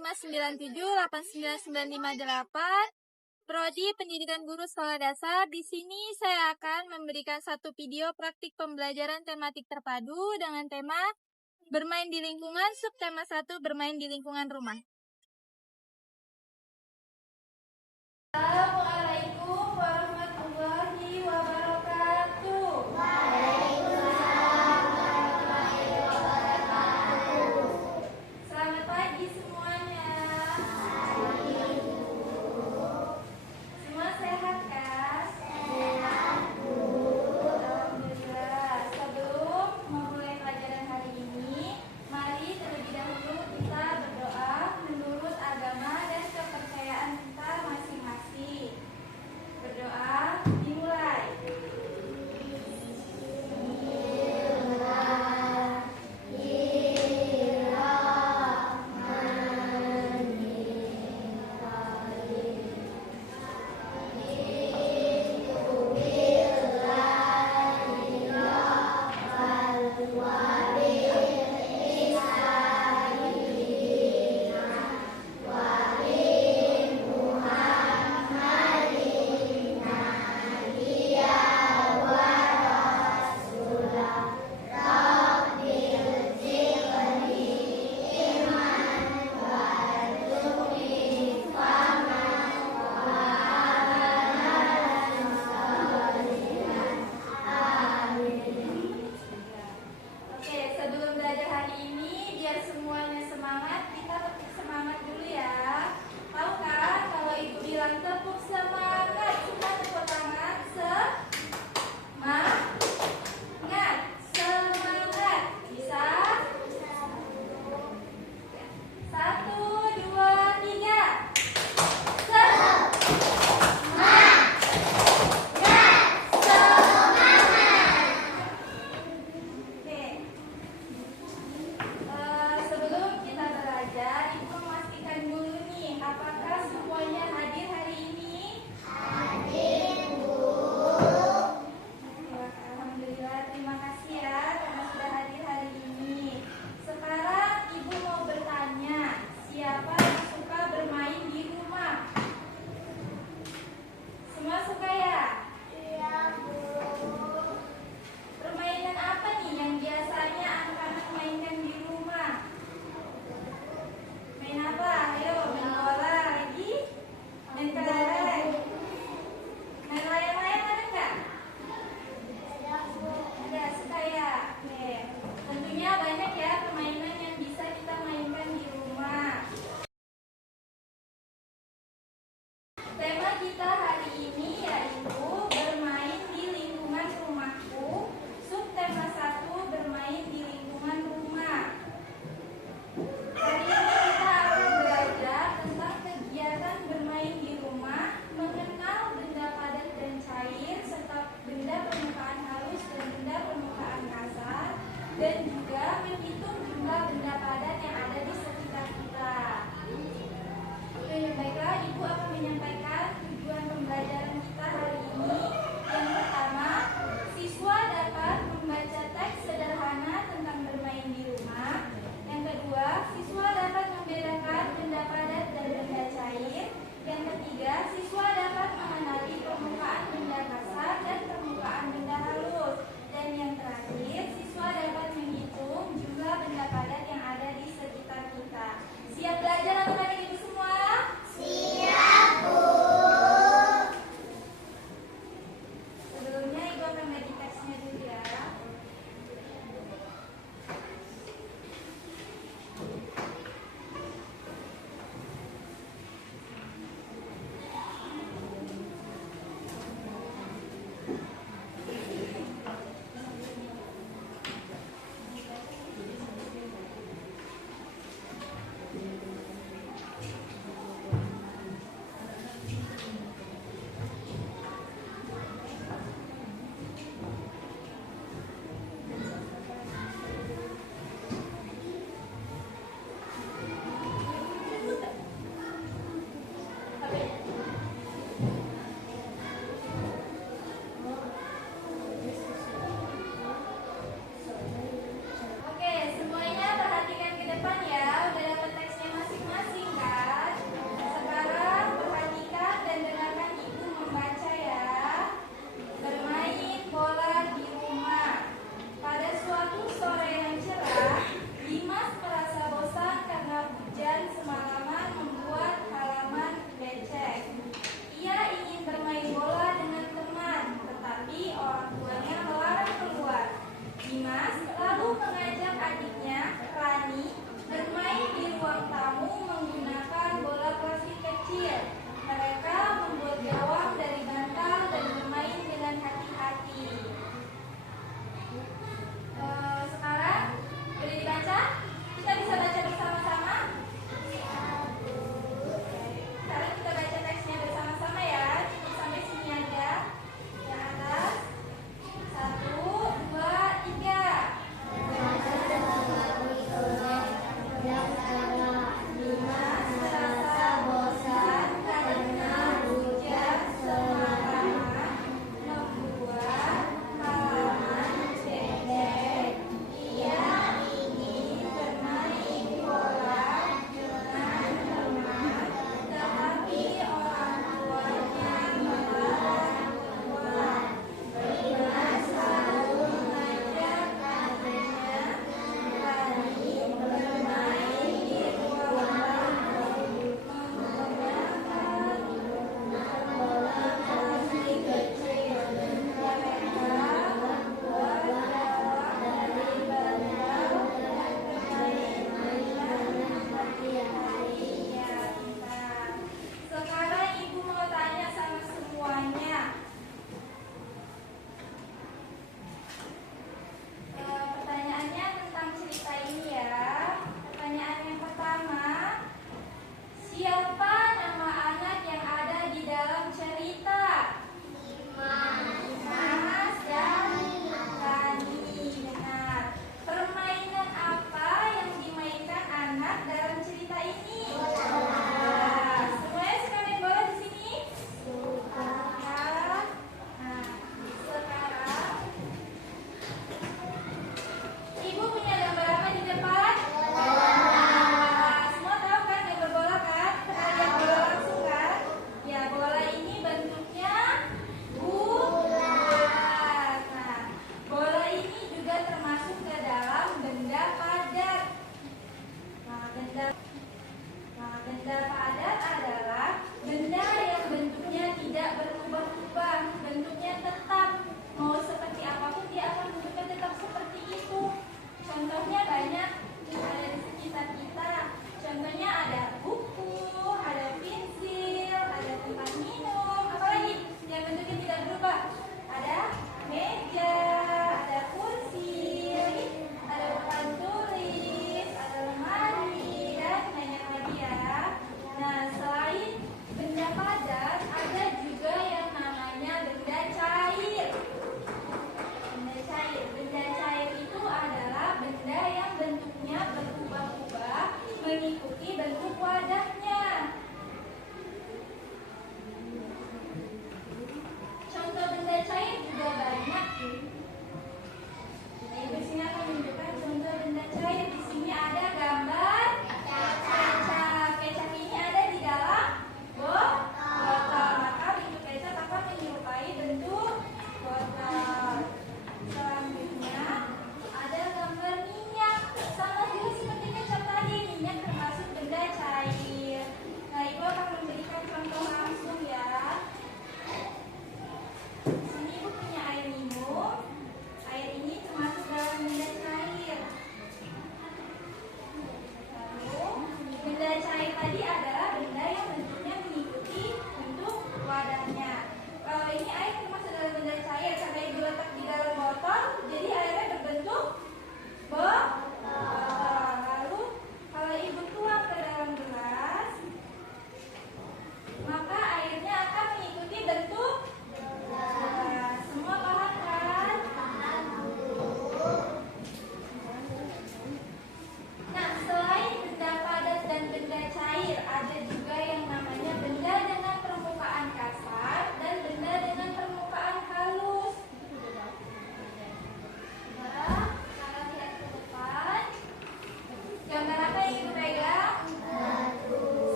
85978998, Prodi Pendidikan Guru Sekolah Dasar. Di sini saya akan memberikan satu video praktik pembelajaran tematik terpadu dengan tema bermain di lingkungan, subtema 1 bermain di lingkungan rumah. Assalamualaikum warahmatullahi wabarakatuh. Waalaikumsalam warahmatullahi wabarakatuh. Selamat pagi semuanya. Semua sehat kan? Sehat, Bu. Alhamdulillah. Sebelum memulai pelajaran hari ini, mari terlebih dahulu kita berdoa menurut agama dan kepercayaan kita masing-masing.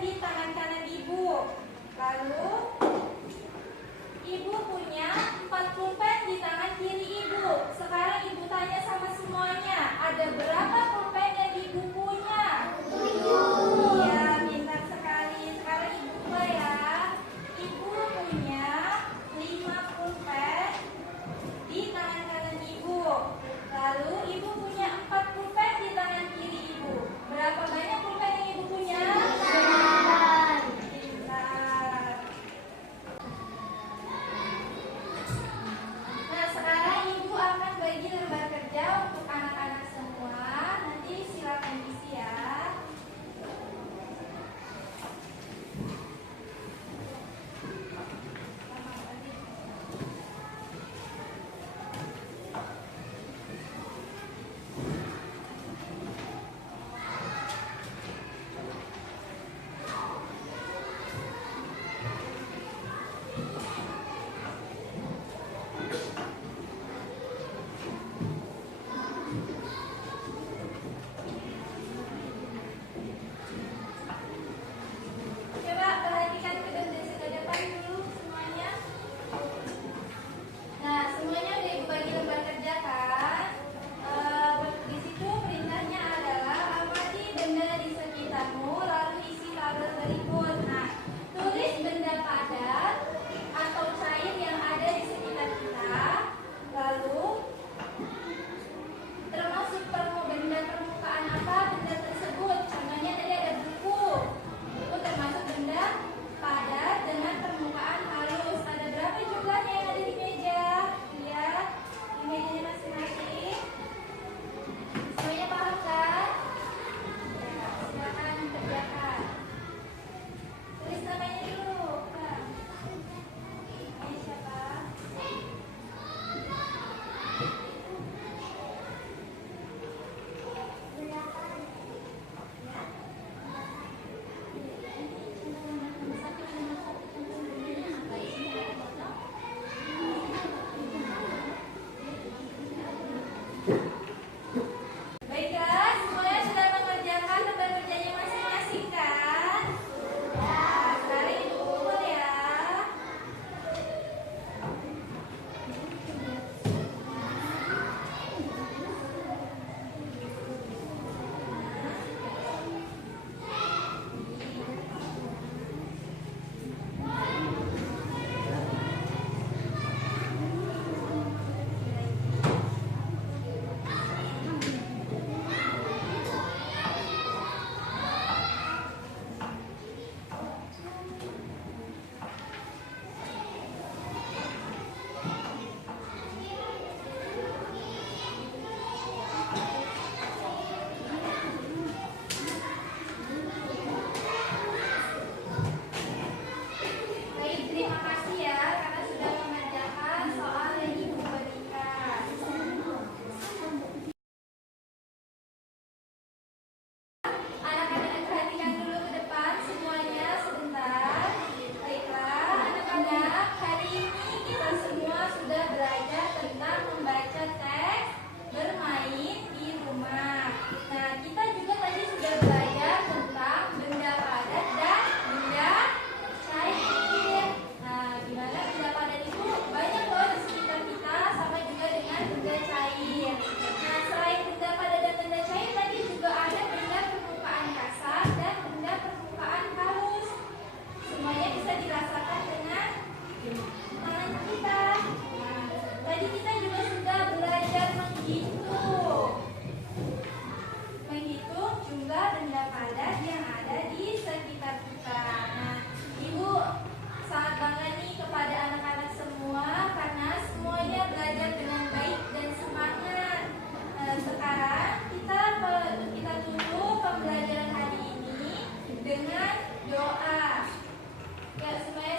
di tangan kanan ibu. Lalu ibu punya 4 pulpen di tangan kiri ibu. Sekarang ibu tanya sama semuanya, ada berapa pulpen yang ibu punya? 7. Iya, pintar sekali. Sekarang ibu coba ya. Ibu punya 5 pulpen di tangan kanan ibu. Lalu ibu punya 4 pulpen di tangan kiri ibu. Berapa banyak pulpen yang ibu punya? 9. Pintar. Nah, sekarang ibu akan bagi lembar kerja untuk anak-anak semua. Nanti silakan isi ya. Coba perhatikan ke depan dulu semuanya. Nah, semuanya udah ibu bagi lembar kerja kan? Di situ perintahnya adalah amati benda di sekitarmu, lalu isi tabel berikut. Nah, tulis benda padat atau cair yang ada di sekitar kita, lalu termasuk benda permukaan apa benda tersebut. Contohnya tadi ada buku. Buku termasuk benda padat dengan permukaan halus. Ada berapa jumlahnya yang ada di meja? Lihat di mejanya masing-masing. Semuanya paham kan? Ya, silakan kerjakan. Tulis namanya dulu. Nah, namanya siapa? Baiklah, semuanya sudah mengerjakan lembar kerjanya masing-masing kan? Ya, sekarang ibu pukul ya. Baik, terima kasih ya karena sudah mengerjakan soal yang ibu berikan. Anak-anak perhatikan dulu ke depan semuanya sebentar. Baiklah, anak-anak, hari ini kita semua sudah belajar tentang membaca teks bermain di rumah. Nah, kita juga tadi sudah belajar tentang benda padat dan benda cair. Nah, gimana benda padat itu banyak loh di sekitar kita, sama juga dengan benda cair. Nah, selain benda padat dan benda cair, tadi juga ada benda permukaan kasar dan benda permukaan halus. Semuanya bisa dirasakan dengan tangan kita. Nah, tadi kita juga sudah belajar menghitung jumlah benda padat yang ada di sekitar kita. Nah, ibu sangat bangga nih kepada anak-anak semua karena semuanya belajar dengan baik dan semangat. Sekarang kita tutup pembelajaran hari ini dengan doa. Ya, semuanya